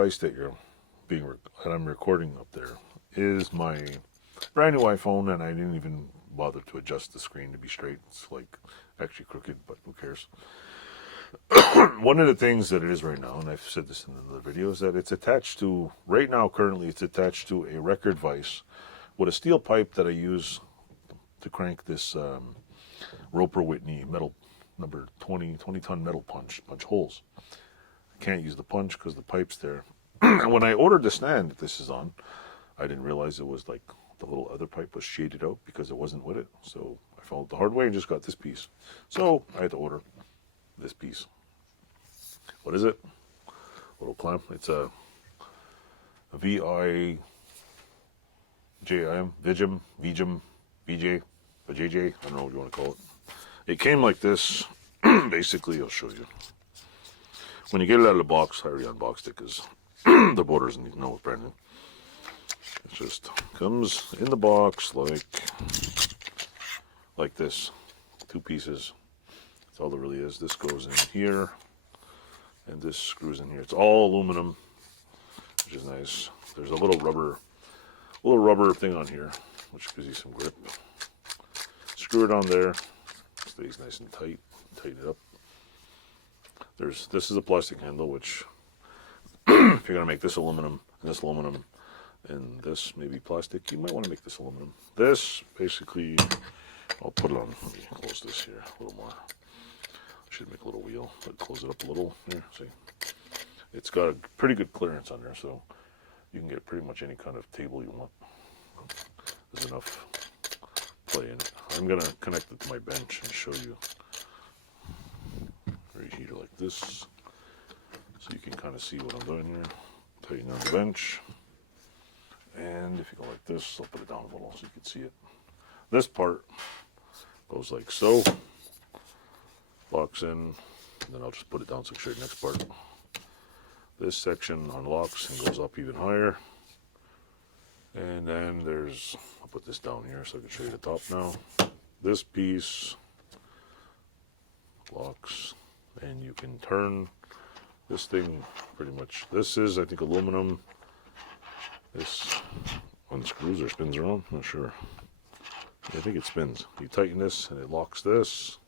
device that I'm recording up there is my brand new iPhone, and I didn't even bother to adjust the screen to be straight. It's like actually crooked, but who cares? One of the things that it is right now, and I've said this in another video, is that it's attached to, right now currently it's attached to a record vise with a steel pipe that I use to crank this Roper Whitney metal number 20 ton metal punch holes. I can't use the punch because the pipe's there. And when I ordered the stand that this is on, I didn't realize it was like the little other pipe was shaded out because it wasn't with it. So I followed the hard way and just got this piece. So I had to order this piece. What is it? A little clamp. It's a VIJIM, VIJIM, VJ, a JJ. I don't know what you want to call it. It came like this. Basically, I'll show you. When you get it out of the box, I already unboxed it because the boarders need to know it's brand new. It just comes in the box like this. Two pieces. That's all there really is. This goes in here, and this screws in here. It's all aluminum, which is nice. There's a little rubber thing on here, which gives you some grip. Screw it on there. Stays nice and tight. Tighten it up. This is a plastic handle, which if you're gonna make this aluminum and this aluminum and this maybe plastic, you might want to make this aluminum. This basically, I'll put it on. Let me close this here a little more. Should make a little wheel, but close it up a little. Here, see, it's got a pretty good clearance on there, so you can get pretty much any kind of table you want. There's enough play in it. I'm gonna connect it to my bench and show you. Right here like this, so you can kind of see what I'm doing here. Tighten on the bench, and if you go like this, I'll put it down a little so you can see it. This part goes like so, locks in, and then I'll just put it down so I can show you the next part. This section unlocks and goes up even higher, and then I'll put this down here so I can show you the top now. This piece locks, and you can turn this thing pretty much. This is, I think, aluminum. This unscrews or spins around, I'm not sure. I think it spins. You tighten this and it locks this,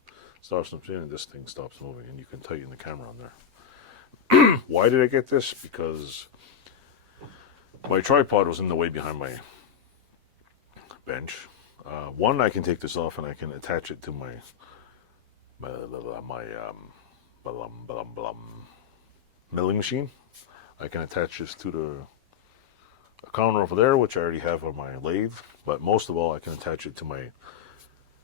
stops them spinning, and this thing stops moving, and you can tighten the camera on there. Why did I get this? Because my tripod was in the way behind my bench. One, I can take this off and I can attach it to my milling machine. I can attach this to a counter over there, which I already have on my lathe, but most of all I can attach it to my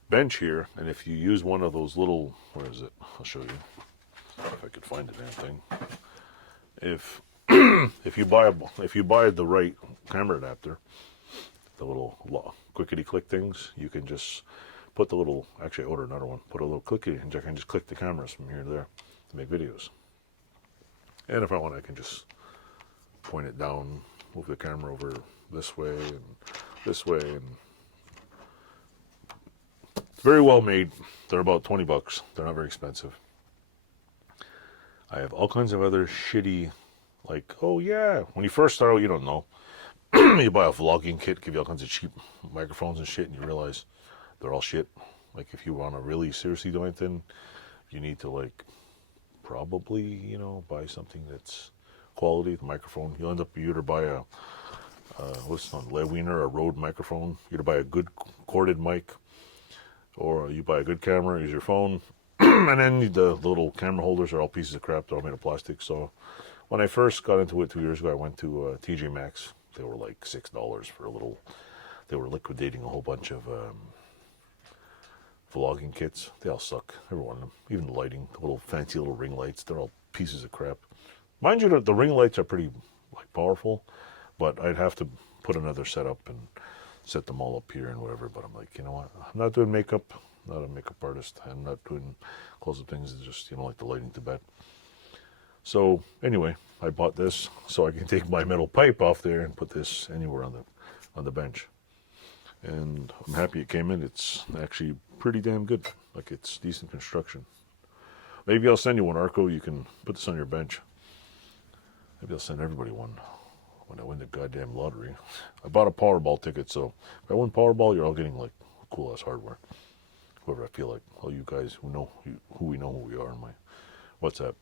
bench here. And if you use one of those little, where is it? I'll show you if I could find the damn thing. If you buy the right camera adapter, the little clickety click things, you can just put the little, actually I ordered another one, put a little clickety, and I can just click the cameras from here to there to make videos. And if I want, I can just point it down, move the camera over this way and this way, and it's very well made. They're about 20 bucks. They're not very expensive. I have all kinds of other shitty, like, oh yeah, when you first start out, you don't know. You buy a vlogging kit, give you all kinds of cheap microphones and shit, and you realize they're all shit. Like, if you want to really seriously do anything, you need to, like, probably, you know, buy something that's quality. The microphone, you'll end up, you either buy a what's on Lewiner, a Rode microphone. You either buy a good corded mic, or you buy a good camera, use your phone. And then the little camera holders are all pieces of crap. They're all made of plastic. So when I first got into it 2 years ago, I went to TJ Maxx. They were like $6 for a little. They were liquidating a whole bunch of vlogging kits. They all suck, every one of them. Even the lighting, the little fancy little ring lights, they're all pieces of crap. Mind you, the ring lights are pretty like powerful, but I'd have to put another setup and set them all up here and whatever. But I'm like, you know what? I'm not doing makeup. I'm not a makeup artist. I'm not doing close-up things. It's just, you know, like the lighting to bed. So anyway, I bought this so I can take my metal pipe off there and put this anywhere on the bench. And I'm happy it came in. It's actually pretty damn good. Like, it's decent construction. Maybe I'll send you one, Arco. You can put this on your bench. Maybe I'll send everybody one when I win the goddamn lottery. I bought a Powerball ticket, so if I win Powerball, you're all getting like cool ass hardware. Whoever I feel like, all you guys who know who we know who we are in my WhatsApp.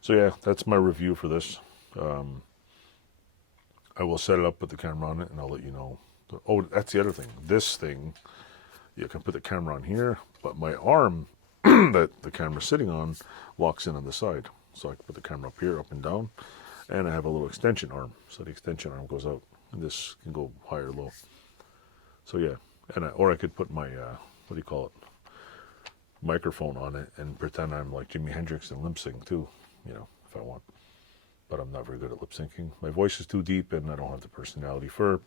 So yeah, that's my review for this. I will set it up with the camera on it, and I'll let you know. Oh, that's the other thing. This thing, you can put the camera on here, but my arm that the camera's sitting on locks in on the side. So I can put the camera up here, up and down, and I have a little extension arm. So the extension arm goes out, and this can go high or low. So yeah, and or I could put my what do you call it, microphone on it and pretend I'm like Jimi Hendrix and lip sync too, you know, if I want. But I'm not very good at lip syncing. My voice is too deep, and I don't have the personality for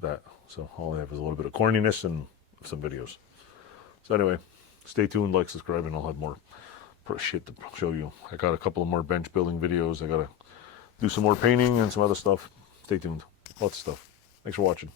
that. So all I have is a little bit of corniness and some videos. So anyway, stay tuned, like, subscribe, and I'll have more shit to show you. I got a couple of more bench building videos. I gotta do some more painting and some other stuff. Stay tuned. Lots of stuff. Thanks for watching.